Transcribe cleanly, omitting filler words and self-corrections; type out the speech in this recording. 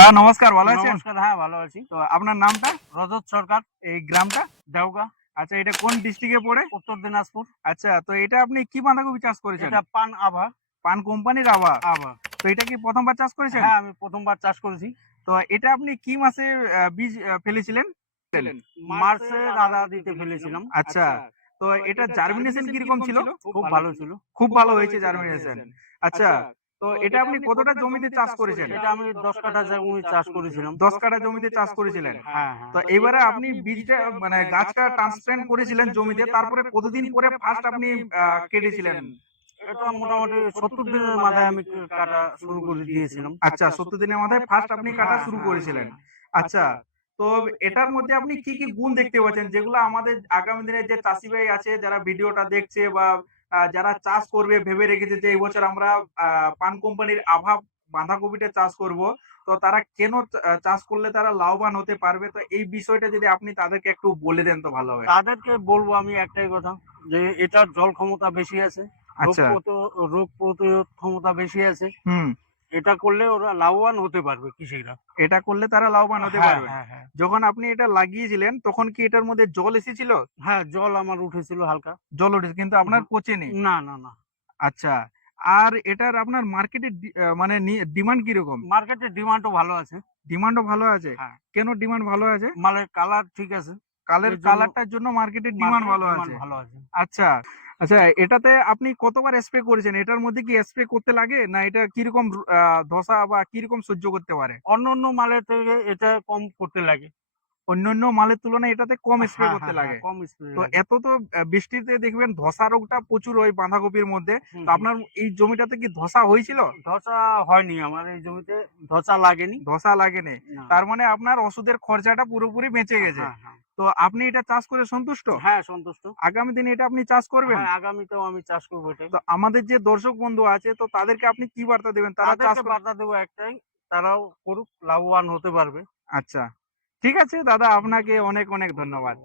দাদা নমস্কার, ভালো আছেন? নমস্কার, হ্যাঁ ভালো আছি। তো আপনার নামটা? রজত সরকার, এই গ্রামটা? দেওগা, আচ্ছা, এটা কোন ডিস্ট্রিক্টে পড়ে? উত্তর দিনাজপুর। আচ্ছা, তো এটা আপনি কি বাঁধাকপি চাষ করেছেন? এটা পান আভা। পান কোম্পানির আভা। আভা। তো এটা কি প্রথমবার চাষ করেছেন? হ্যাঁ, আমি প্রথমবার চাষ করেছি। তো এটা আপনি কি মাসে বীজ ফেলেছিলেন? মার্চের আধা দিতে ফেলেছিলাম। আচ্ছা, তো এটা জার্মিনেশন কিরকম ছিল? খুব ভালো ছিল। খুব ভালো হয়েছে জার্মিনেশন। আচ্ছা, তো এটা আপনি কতটা জমিতে চাষ করেছেন? এটা আমি 10 কাঠা জমি চাষ করেছিলাম। 10 কাঠা জমিতে চাষ করেছিলেন। হ্যাঁ, হ্যাঁ। তো এবারে আপনি বীজটা মানে গাছটা ট্রান্সপ্লান্ট করেছিলেন জমিতে, তারপরে কতদিন পরে ফার্স্ট আপনি কেটেছিলেন? এটা মোটামুটি 70 দিনের মাথায় আমি কাটা শুরু করে দিয়েছিলাম। আচ্ছা, 70 দিনের মাথায় ফার্স্ট আপনি কাটা হ্যাঁ, শুরু হ্যাঁ, করেছিলেন। হ্যাঁ। আচ্ছা, তো এটার মধ্যে আপনি কি, কি গুণ দেখতে পাচ্ছেন যেগুলো আমাদের আগামী দিনে যে চাষী ভাই আছে যারা ভিডিওটা দেখছে বা যারা চাষ করবে ভেবে রেখেছে যে এই বছর আমরা পান কোম্পানির আভা বাঁধাকপিটা চাষ করব। তো তারা কেন চাষ করলে তারা লাভবান হতে পারবে? তো এই বিষয়টা যদি আপনি তাদেরকে একটু বলে দেন তো ভালো হয়। তাদেরকে বলবো আমি একটাই কথা, যে এটার জল ক্ষমতা বেশি আছে, আচ্ছা, রোগ প্রতিরোধ ক্ষমতা বেশি আছে। হুম, এটা করলে ওরা লাভবান হতে পারবে কৃষকরা। এটা করলে তারা লাভবান হতে হ্যাঁ, পারবে। হ্যাঁ, হ্যাঁ। যখন আপনি এটা লাগিয়েছিলেন তখন কি এটার মধ্যে জল এসেছিল? হ্যাঁ, জল আমার উঠেছিল হালকা। জল উঠেছে কিন্তু আপনার হ্যাঁ, পচেনি। না, না, না। আচ্ছা। আর এটার আপনার মার্কেটে মানে ডিমান্ড কিরকম? মার্কেটে ডিমান্ডও ভালো আছে। ডিমান্ডও ভালো আছে? হ্যাঁ, কেন ডিমান্ড ভালো আছে? মালের কালার ঠিক আছে। এর জন্য কালারটার জন্য মার্কেটে ডিমান্ড ভালো ডিমান্ড আছে। ভালো আছে। আচ্ছা, আচ্ছা, এটাতে আপনি কতবার স্প্রে করেছেন? এটার মধ্যে কি স্প্রে করতে লাগে? না এটা কিরকম ধসা বা কিরকম সহ্য করতে পারে? অন্যান্য মালের থেকে এটা কম করতে লাগে। অন্যান্য মালের তুলনায় এটাতে কম স্প্রে হ্যাঁ, করতে হ্যাঁ, হ্যাঁ, লাগে। কম স্প্রে তো লাগে। এত তো বৃষ্টিতে দেখবেন ধসা রোগটা প্রচুর হয় বাঁধাকপির মধ্যে। হুম, তো হুম। আপনার এই জমিটাতে কি ধসা হয়েছিল? ধসা হয়নি, আমার এই জমিতে ধসা লাগেনি। ধসা লাগেনি। না। তার মানে আপনার ওষুধের খরচাটা পুরোপুরি বেঁচে গেছে। হ্যাঁ, হ্যাঁ। তো আপনি এটা চাষ করে সন্তুষ্ট? হ্যাঁ, সন্তুষ্ট। আগামী দিনে এটা আপনি চাষ করবেন? হ্যাঁ, আগামীতেও আমি চাষ করব এটাই। তো আমাদের যে দর্শক বন্ধু আছে তো তাদেরকে আপনি কি বার্তা দেবেন? তারা চাষ তাদেরকে করে বার্তা দেবো একটাই, তারাও করুক, লাভবান হতে পারবে। আচ্ছা। ঠিক আছে দাদা, আপনাকে অনেক, অনেক ধন্যবাদ।